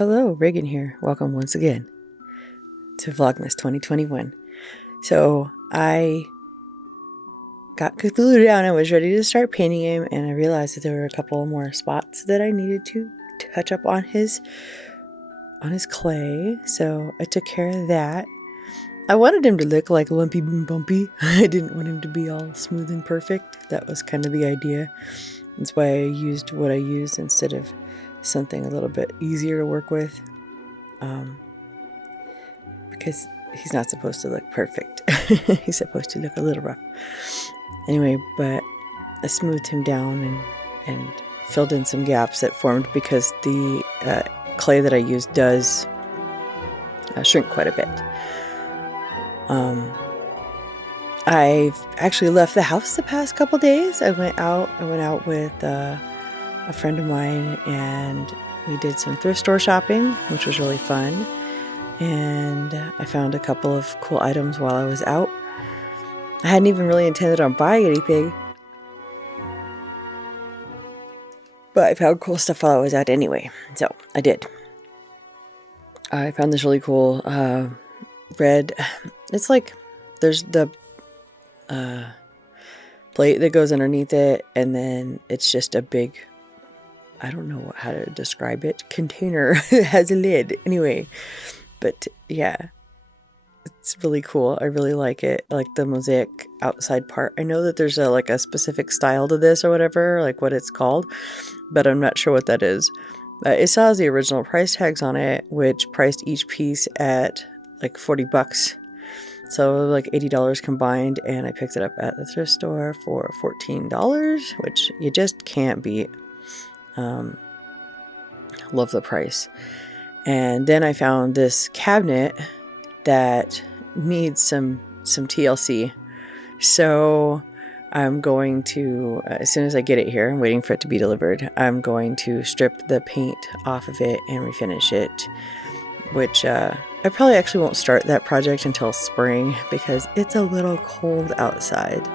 Hello, Ragen here. Welcome once again to Vlogmas 2021. So I got Cthulhu down. I was ready to start painting him, and I realized that there were a couple more spots that I needed to touch up on his clay. So I took care of that. I wanted him to look like lumpy and bumpy. I didn't want him to be all smooth and perfect. That was kind of the idea. That's why I used what I used instead of something a little bit easier to work with. Because he's not supposed to look perfect. He's supposed to look a little rough. Anyway, but I smoothed him down and filled in some gaps that formed because the clay that I used does shrink quite a bit. I've actually left the house the past couple days. I went out with a friend of mine, and we did some thrift store shopping, which was really fun. And I found a couple of cool items while I was out. I hadn't even really intended on buying anything, but I found cool stuff while I was out anyway, so I did. I found this really cool red, it's like there's the plate that goes underneath it, and then it's just a big, I don't know how to describe it, container. It has a lid anyway. But yeah, it's really cool. I really like it. I like the mosaic outside part. I know that there's a specific style to this or whatever, like what it's called, but I'm not sure what that is. It still has the original price tags on it, which priced each piece at like $40. So like $80 combined, and I picked it up at the thrift store for $14, which you just can't beat. Love the price. And then I found this cabinet that needs some TLC. So I'm going to, as soon as I get it here, I'm waiting for it to be delivered, I'm going to strip the paint off of it and refinish it, which I probably actually won't start that project until spring because it's a little cold outside.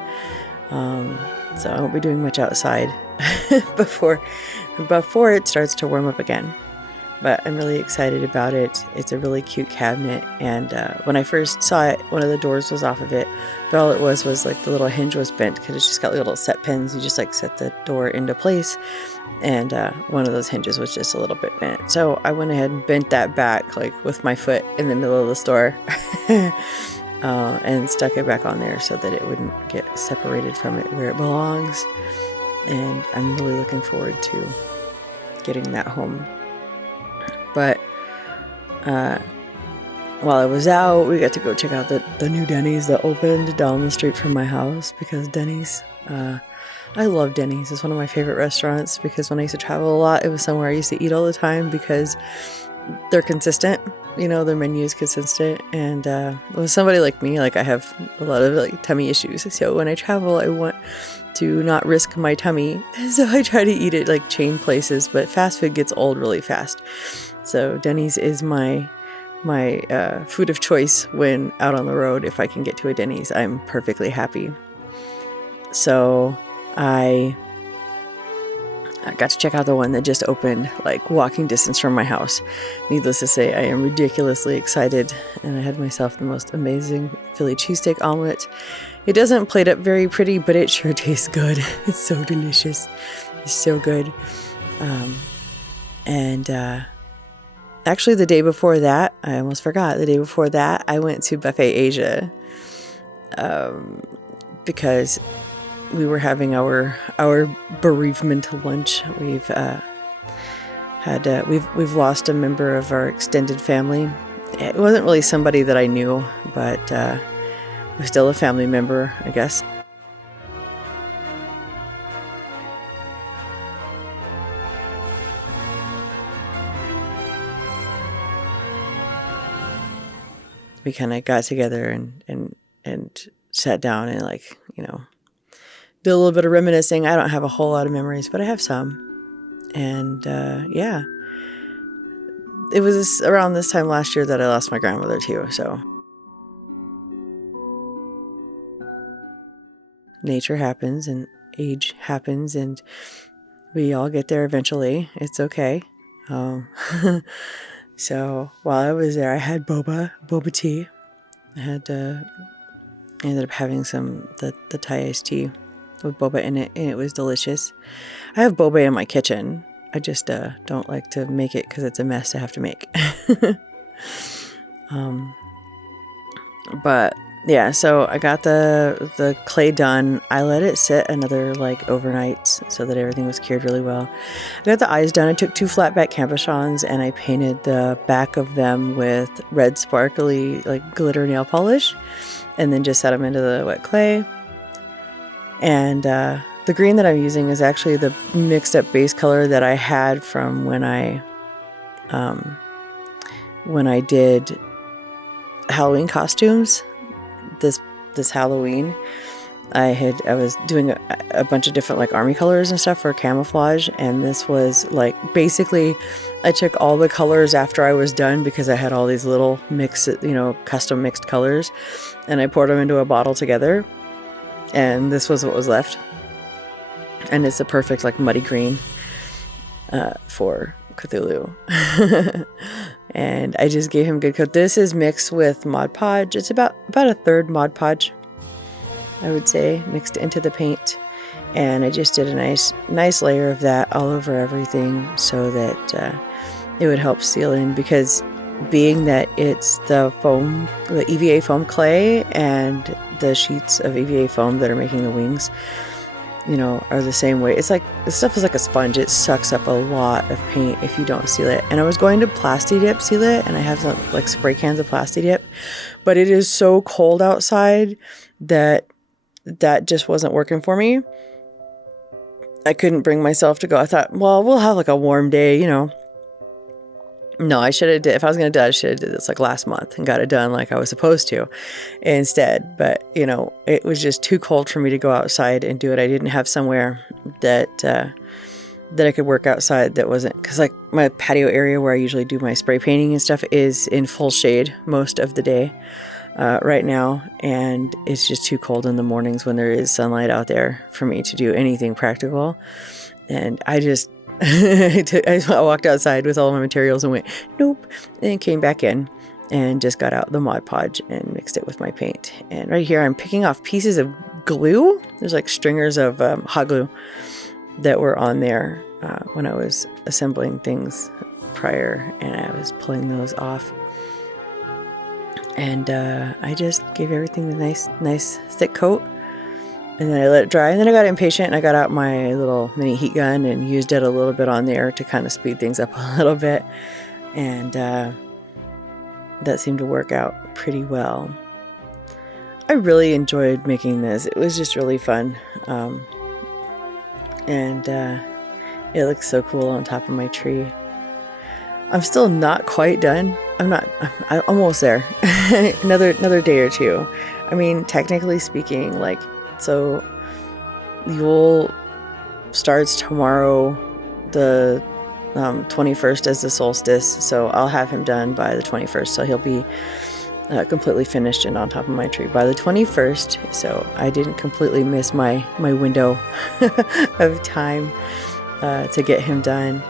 So I won't be doing much outside before it starts to warm up again. But I'm really excited about it. It's a really cute cabinet, and when I first saw it, one of the doors was off of it, but all it was like the little hinge was bent because it's just got little set pins. You just like set the door into place, and one of those hinges was just a little bit bent. So I went ahead and bent that back like with my foot in the middle of the store and stuck it back on there so that it wouldn't get separated from it where it belongs. And I'm really looking forward to getting that home. But while I was out, we got to go check out the new Denny's that opened down the street from my house, because Denny's, I love Denny's. It's one of my favorite restaurants because when I used to travel a lot, it was somewhere I used to eat all the time because they're consistent. You know, their menu is consistent. And with somebody like me, like I have a lot of like tummy issues. So when I travel, I want to not risk my tummy. So I try to eat at like chain places, but fast food gets old really fast. So Denny's is my food of choice when out on the road. If I can get to a Denny's, I'm perfectly happy. So I got to check out the one that just opened, like walking distance from my house. Needless to say, I am ridiculously excited, and I had myself the most amazing Philly cheesesteak omelet. It doesn't plate up very pretty, but it sure tastes good. It's so delicious. It's so good. Actually, the day before that, I almost forgot. The day before that, I went to Buffet Asia because we were having our bereavement lunch. We've lost a member of our extended family. It wasn't really somebody that I knew, but was still a family member, I guess. We kind of got together and sat down and did a little bit of reminiscing. I don't have a whole lot of memories, but I have some. And yeah, it was around this time last year that I lost my grandmother too. So nature happens and age happens, and we all get there eventually. It's okay. So while I was there, I had boba tea. I ended up having the Thai iced tea with boba in it, and it was delicious. I have boba in my kitchen. I just don't like to make it because it's a mess to have to make. But yeah, so I got the clay done. I let it sit another like overnight so that everything was cured really well. I got the eyes done. I took 2 flatback cabochons and I painted the back of them with red sparkly like glitter nail polish, and then just set them into the wet clay. And the green that I'm using is actually the mixed up base color that I had from when I did Halloween costumes this Halloween. I was doing a bunch of different like army colors and stuff for camouflage, and this was like basically I took all the colors after I was done because I had all these little custom mixed colors, and I poured them into a bottle together, and this was what was left. And it's a perfect like muddy green for Cthulhu. And I just gave him good coat. This is mixed with Mod Podge. It's about a third Mod Podge, I would say, mixed into the paint. And I just did a nice layer of that all over everything so that it would help seal in, because being that it's the EVA foam clay and the sheets of EVA foam that are making the wings, are the same way. It's like, this stuff is like a sponge. It sucks up a lot of paint if you don't seal it. And I was going to Plasti Dip seal it, and I have some like spray cans of Plasti Dip, but it is so cold outside that just wasn't working for me. I couldn't bring myself to go. I thought, well, we'll have like a warm day, No, I should have if I was going to do it, I should have did this like last month and got it done like I was supposed to instead. But, it was just too cold for me to go outside and do it. I didn't have somewhere that I could work outside that wasn't, because like my patio area where I usually do my spray painting and stuff is in full shade most of the day right now. And it's just too cold in the mornings when there is sunlight out there for me to do anything practical. And I just... I walked outside with all my materials and went, nope, and came back in and just got out the Mod Podge and mixed it with my paint. And right here, I'm picking off pieces of glue. There's like stringers of hot glue that were on there when I was assembling things prior, and I was pulling those off. And I just gave everything a nice thick coat. And then I let it dry, and then I got impatient and I got out my little mini heat gun and used it a little bit on there to kind of speed things up a little bit. And that seemed to work out pretty well. I really enjoyed making this. It was just really fun. And it looks so cool on top of my tree. I'm still not quite done. I'm almost there. another day or two. I mean, technically speaking, like, so Yule starts tomorrow, the 21st as the solstice, so I'll have him done by the 21st, so he'll be completely finished and on top of my tree by the 21st, so I didn't completely miss my window of time to get him done.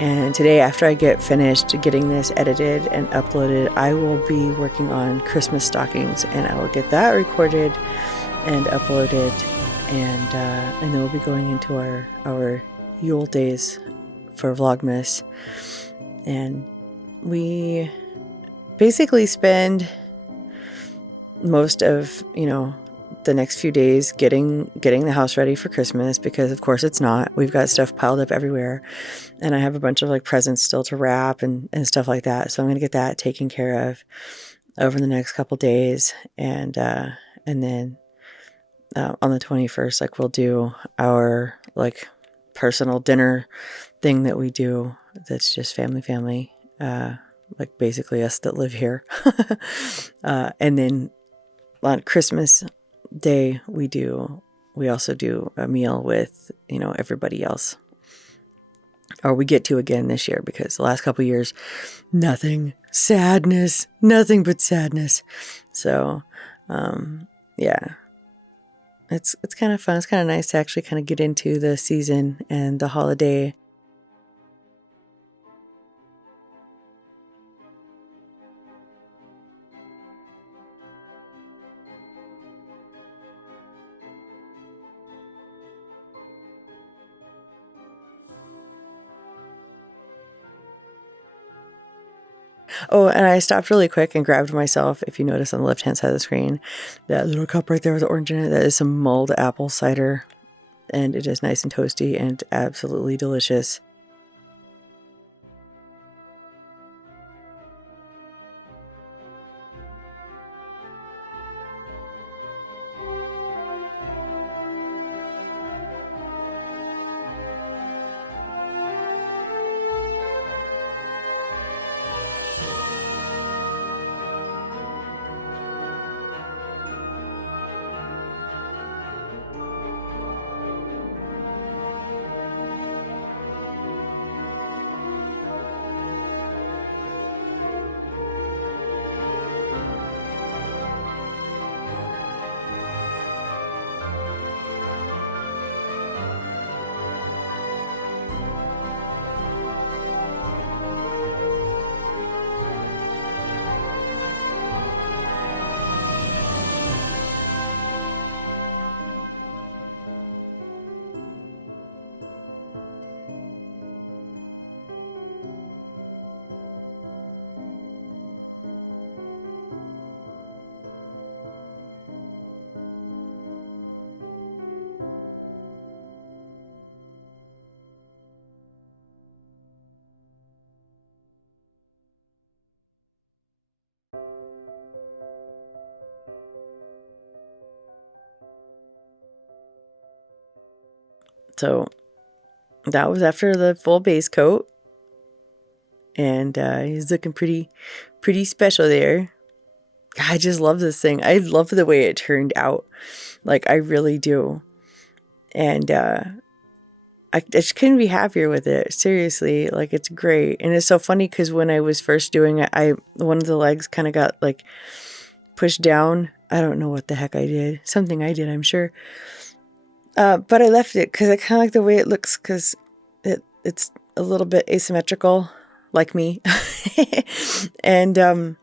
And today, after I get finished getting this edited and uploaded, I will be working on Christmas stockings, and I will get that recorded and uploaded, and then we'll be going into our Yule days for Vlogmas. And we basically spend most of the next few days getting the house ready for Christmas, because of course it's not. We've got stuff piled up everywhere, and I have a bunch of like presents still to wrap and stuff like that, so I'm gonna get that taken care of over the next couple days. And then on the 21st, like, we'll do our like personal dinner thing that we do that's just family, like basically us that live here. And then on Christmas Day, we also do a meal with everybody else, or we get to again this year, because the last couple years, nothing but sadness. So yeah, it's kind of fun. It's kind of nice to actually kind of get into the season and the holiday. Oh, and I stopped really quick and grabbed myself, if you notice on the left-hand side of the screen, that little cup right there with the orange in it. That is some mulled apple cider, and it is nice and toasty and absolutely delicious. So that was after the full base coat, and he's looking pretty special there. I just love this thing. I love the way it turned out. Like, I really do. And I just couldn't be happier with it. Seriously, like, it's great. And it's so funny because when I was first doing it, one of the legs kind of got like pushed down. I don't know what the heck I did. Something I did, I'm sure. But I left it because I kind of like the way it looks, because it's a little bit asymmetrical, like me. And I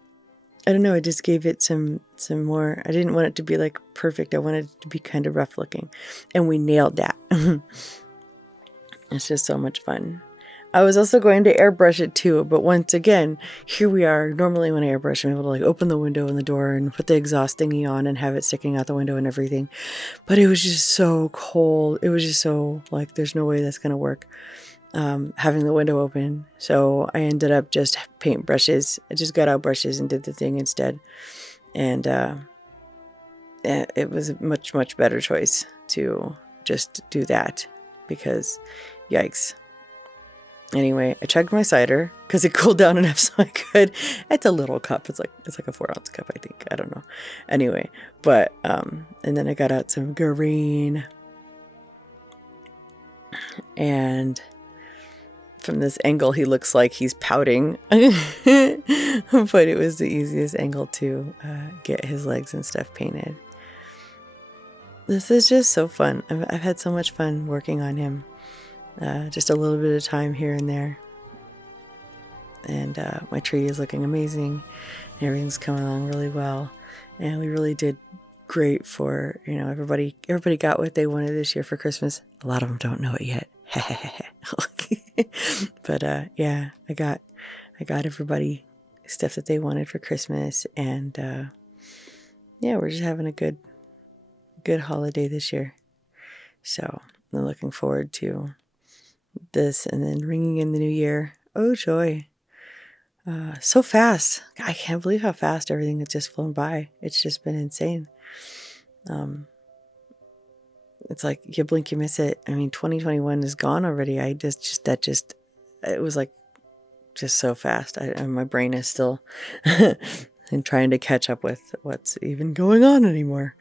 don't know, I just gave it some more. I didn't want it to be like perfect. I wanted it to be kind of rough looking. And we nailed that. It's just so much fun. I was also going to airbrush it too, but once again, here we are. Normally when I airbrush, I'm able to like open the window and the door and put the exhaust thingy on and have it sticking out the window and everything. But it was just so cold. It was just so like, there's no way that's going to work, having the window open. So I ended up just paint brushes. I just got out brushes and did the thing instead. And it was a much better choice to just do that, because yikes. Anyway, I chugged my cider because it cooled down enough so I could. It's a little cup. It's like a 4-ounce cup, I think. I don't know. Anyway, but and then I got out some green, and from this angle he looks like he's pouting, but it was the easiest angle to get his legs and stuff painted. This is just so fun. I've had so much fun working on him. Just a little bit of time here and there. And my tree is looking amazing. Everything's coming along really well. And we really did great for, everybody got what they wanted this year for Christmas. A lot of them don't know it yet. But yeah, I got everybody stuff that they wanted for Christmas. And yeah, we're just having a good holiday this year. So I'm looking forward to this, and then ringing in the new year. Oh joy. So fast. I can't believe how fast everything has just flown by. It's just been insane. It's like you blink, you miss it. I mean, 2021 is gone already. It was like just so fast. My brain is still and trying to catch up with what's even going on anymore.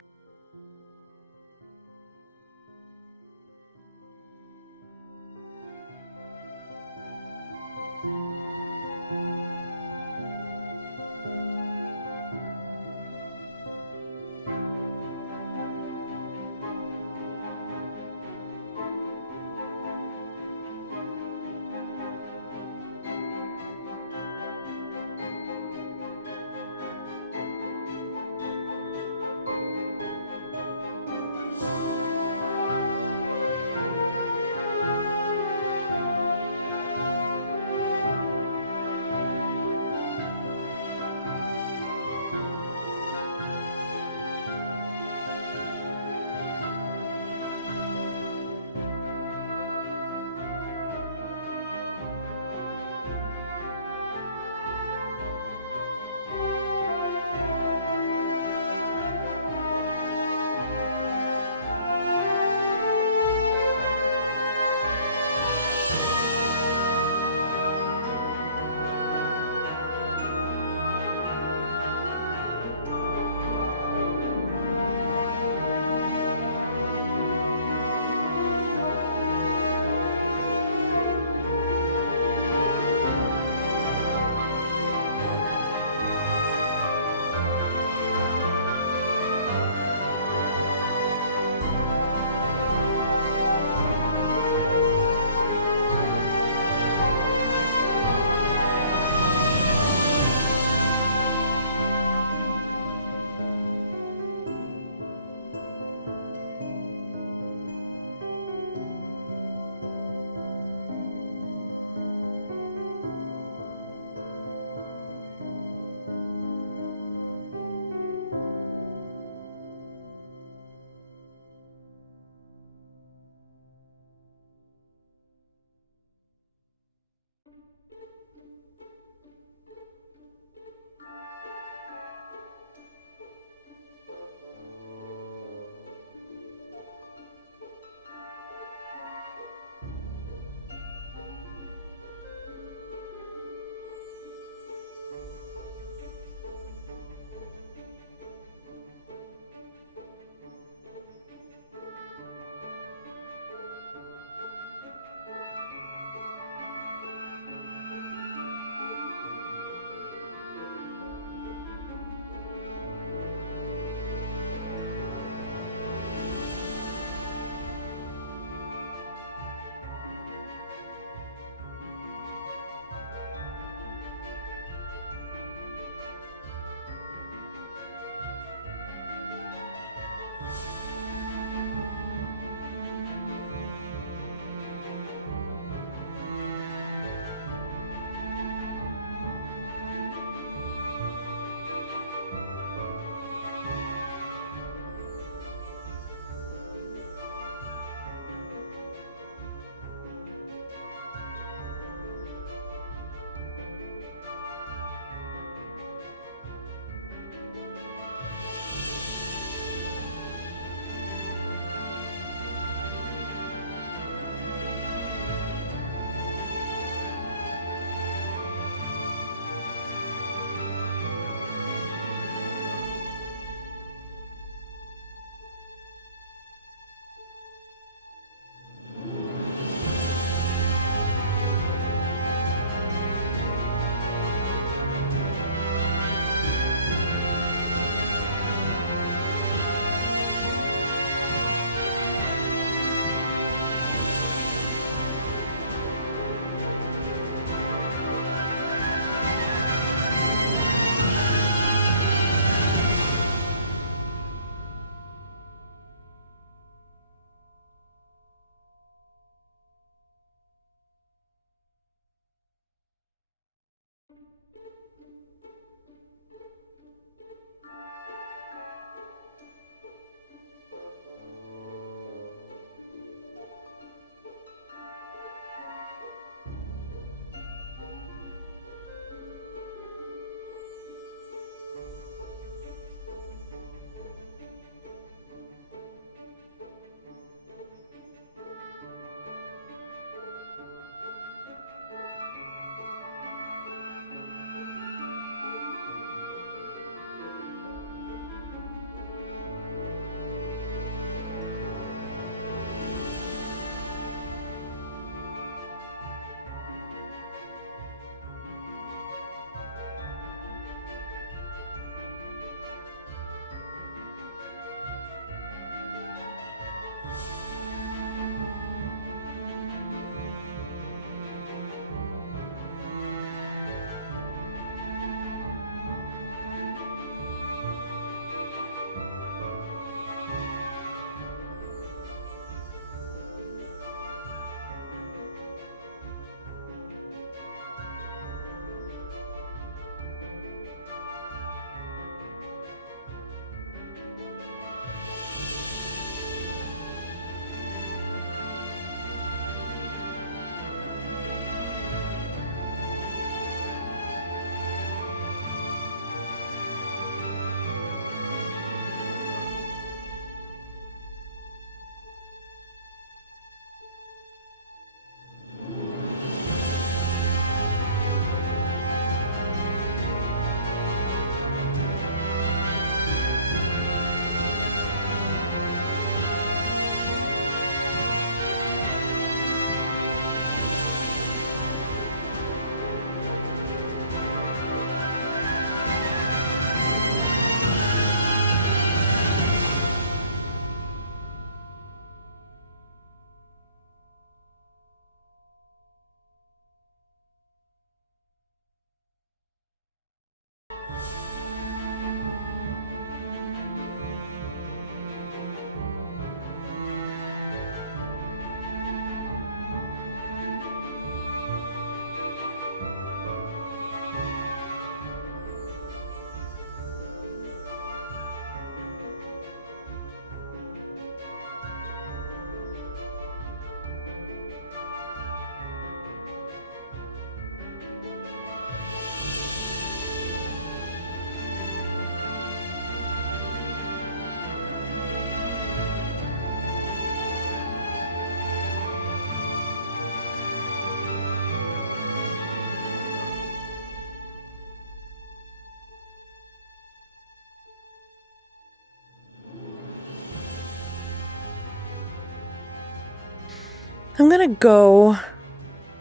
I'm gonna go.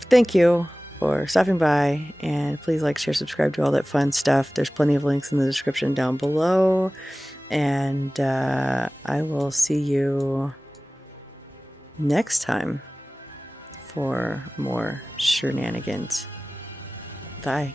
Thank you for stopping by, and please like, share, subscribe, to all that fun stuff. There's plenty of links in the description down below, and I will see you next time for more shenanigans. Bye.